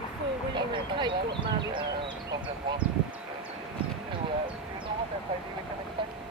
Before William and Kate got married. Problem was to do you know what FID we can expect?